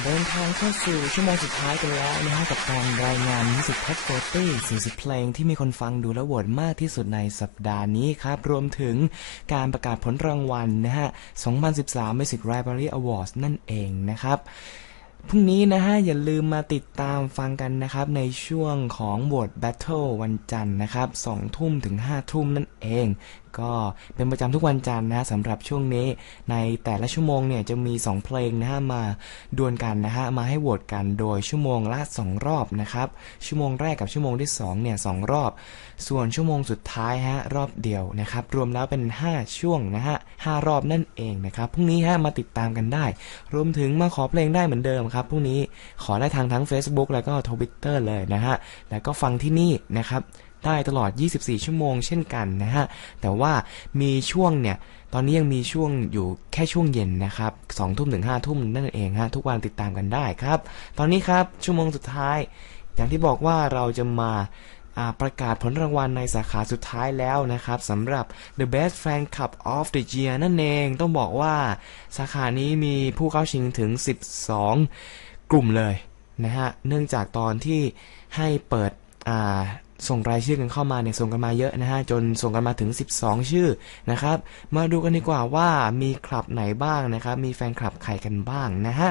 เดินทางเข้าสู่ชั่วโมงสุดท้ายกันแล้วนะฮะกับการรายงานมิวสิกแท็กโฟตี้40 เพลงที่มีคนฟังดูและโหวตมากที่สุดในสัปดาห์นี้ครับ รวมถึงการประกาศผลรางวัลนะฮะ 2013 Music Library Awards นั่นเองนะครับพรุ่งนี้นะฮะ อย่าลืมมาติดตามฟังกันนะครับ ในช่วงของโหวตแบทเทิลวันจันทร์นะครับ2ทุ่มถึง 5 ทุ่มนั่นเอง ก็เป็นประจำทุกวันจันทร์นะสำหรับช่วงนี้ในแต่ละชั่วโมงเนี่ยจะมี 2 เพลงนะฮะมาดวลกันนะฮะมาให้โหวตกันโดยชั่วโมงละ 2 รอบนะครับ ชั่วโมงแรกกับชั่วโมงที่2เนี่ยสรอบ ส่วนชั่วโมงสุดท้ายฮะรอบเดียวนะครับรวมแล้วเป็น 5 ช่วงนะฮะ5รอบนั่นเองนะครับพรุ่งนี้ฮะมาติดตามกันได้ รวมถึงมาขอเพลงได้เหมือนเดิมครับพรุ่งนี้ขอได้ทางทั้ง Facebook แล้วก็ Twitter เลยนะฮะแล้วก็ฟังที่นี่นะครับ ได้ตลอด 24 ชั่วโมงเช่นกันนะฮะ แต่ว่ามีช่วงเนี่ย ตอนนี้ยังมีช่วงอยู่แค่ช่วงเย็นนะครับ2ทุ่มถึง5ทุ่มนั่นเองฮะ ทุกวันติดตามกันได้ครับ ตอนนี้ครับชั่วโมงสุดท้าย อย่างที่บอกว่าเราจะมาประกาศผลรางวัลในสาขาสุดท้ายแล้วนะครับสำหรับ The Best Fan Club of the Year นั่นเองต้องบอกว่าสาขานี้มีผู้เข้าชิงถึง 12 กลุ่มเลยนะฮะ เนื่องจากตอนที่ให้เปิด ส่งรายชื่อกันเข้ามาเนี่ยส่งกันมาเยอะนะฮะจนส่งกันมาถึง 12 ชื่อนะครับ มาดูกันดีกว่าว่ามีคลับไหนบ้างนะครับ มีแฟนคลับใครกันบ้างนะฮะ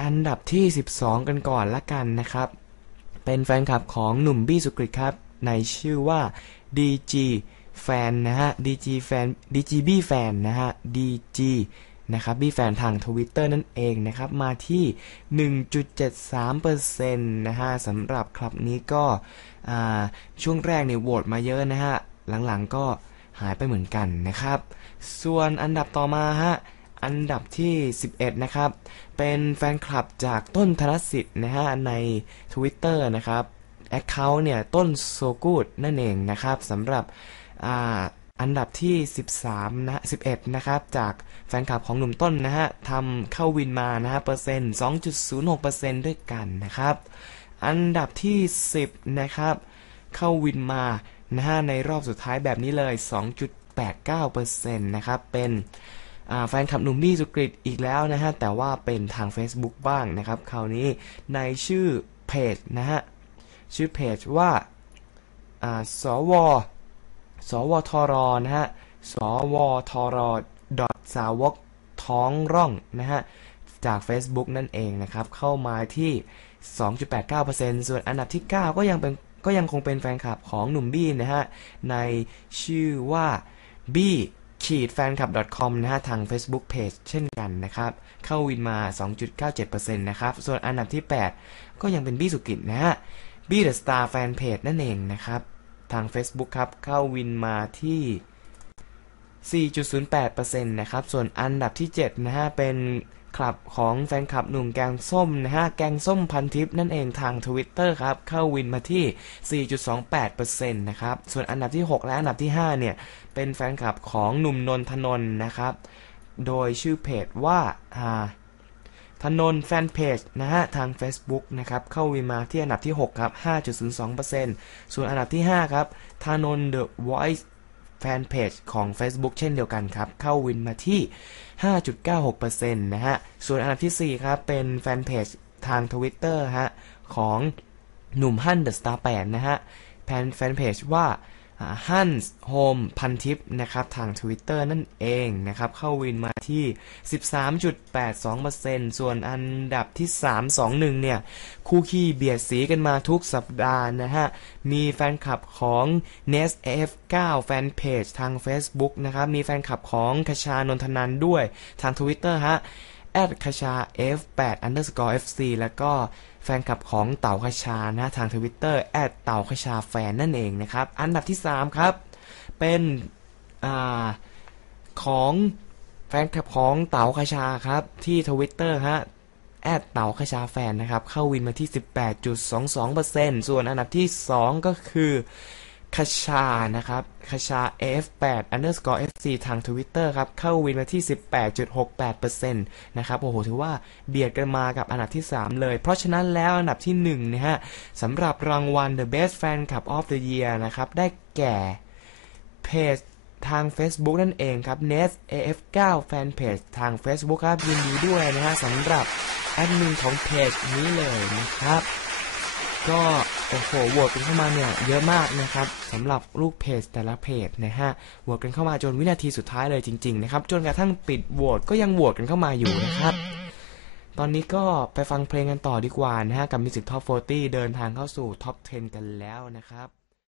อันดับที่ 12 กันก่อนละกันนะครับ เป็นแฟนคลับของหนุ่มบี้สุกริตครับ ในชื่อว่า DG แฟนนะฮะ DG แฟน DGB แฟนนะฮะ DG นะครับบี้แฟนทางทวิตเตอร์นั่นเองนะครับ มาที่ 1.73%นะฮะสำหรับคลับนี้ก็ช่วงแรกเนี่ยโหวตมาเยอะนะฮะ หลังๆก็หายไปเหมือนกันนะครับ ส่วนอันดับต่อมาฮะอันดับที่ 11 นะครับ เป็นแฟนคลับจากต้นธนสิทธิ์นะฮะ ใน Twitter นะครับแอคเคาท์เนี่ย ต้นโซกูดนั่นเองนะครับสำหรับ อันดับที่ 13 นะ 11 นะครับ จากแฟนคลับของหนุ่มต้นนะฮะทำเข้าวินมานะฮะเปอร์เซ็นต์2.06%ด้วยกันนะครับ อันดับที่ 10 นะครับ เข้าวินมานะฮะในรอบสุดท้ายแบบนี้เลย 2.89%นะครับ เป็นแฟนคลับหนุ่มบี้สุกริตอีกแล้วนะฮะ แต่ว่าเป็นทาง Facebook บ้างนะครับ คราวนี้ในชื่อเพจนะฮะ ชื่อเพจว่าสว สวทรนะฮะ สวทรดสาวกท้องร่องนะฮะ จาก Facebook นั่นเองนะครับ เข้ามาที่ 2.89%ส่วนอันดับที่ 9 ก็ยังเป็นก็ยังคงเป็นแฟนคลับของหนุ่มบี้นะฮะ ในชื่อว่า b ขีดแฟนคลับ .com นะฮะ ทาง Facebook Page เช่นกันนะครับ เข้าวินมา 2.97%นะครับ ส่วนอันดับที่ 8 ก็ยังเป็นบี้สุกิจนะฮะ b เดอะสตาร์แฟนเพจนั่นเองนะครับ ทาง Facebook ครับ เข้าวินมาที่ 4.08%นะครับ ส่วนอันดับที่ 7 นะฮะ เป็นคลับของแฟนคลับหนุ่มแกงส้มนะฮะ แกงส้มพันทิปนั่นเองทาง Twitter ครับ เข้าวินมาที่ 4.28%นะครับ ส่วนอันดับที่ 6 และอันดับที่ 5 เนี่ย เป็นแฟนคลับของหนุ่มนนทนนนะครับ โดยชื่อเพจว่า ธนนแฟนเพจนะฮะทาง Facebook นะครับเข้าวินมาที่อันดับที่ 6 ครับ 5.02%ส่วนอันดับที่ 5 ครับธนน The Voice แฟนเพจของ Facebook เช่นเดียวกันครับ เข้าวินมาที่ 5.96%นะฮะ ส่วนอันดับที่ 4 ครับ เป็นแฟนเพจทาง Twitter ฮะ ของหนุ่มฮั่นเดอะสตาร์แปนะฮะ แฟนแฟนเพจว่า ฮั่นโฮมพันทิปนะครับทาง Twitter นั่นเองนะครับเข้าวินมาที่ 13.82%ส่วนอันดับที่ 321 เนี่ย คู่ขี้เบียดสีกันมาทุกสัปดาห์นะฮะ มีแฟนคลับของ n e s F9 แฟนเพจทาง Facebook นะครับ มีแฟนคลับของคชานนทนันด้วยทาง Twitter ฮะ แอดคชา F8 underscore FC แล้วก็แฟนคลับของเต่าคชานะทางทวิตเตอร์แอดเต่าคชาแฟนนั่นเองนะครับ อันดับที่ 3 ครับ เป็นอของแฟนคลับของเต่าคชาครับ ที่ทวิตเตอร์ฮะแอดเต่าคชาแฟนนะครับ เข้าวินมาที่ 18.22%ส่วนอันดับที่ 2 ก็คือ คชานะครับคชา F8 underscore FC ทาง Twitter ครับ เข้าวินมาที่ 18.68%นะครับ โอ้โห ถือว่าเบียดกันมากับอันดับที่ 3 เลย เพราะฉะนั้นแล้วอันดับที่ 1 นะฮะสำหรับรางวัล The Best Fan Club of the Year นะครับ ได้แก่เพจทาง Facebook นั่นเองครับ Nest AF9 Fan Page ทาง Facebook ครับ ยินดีด้วยนะฮะสำหรับแอดมินของเพจนี้เลยนะครับ ก็โอ้โหโหวตกันเข้ามาเนี่ยเยอะมากนะครับสำหรับลูกเพจแต่ละเพจนะฮะโหวตกันเข้ามาจนวินาทีสุดท้ายเลยจริงๆนะครับจนกระทั่งปิดโหวตก็ยังโหวตกันเข้ามาอยู่นะครับตอนนี้ก็ไปฟังเพลงกันต่อดีกว่านะฮะกับมิสิกท็อป40 เดินทางเข้าสู่ท็อป 10 กันแล้วนะครับ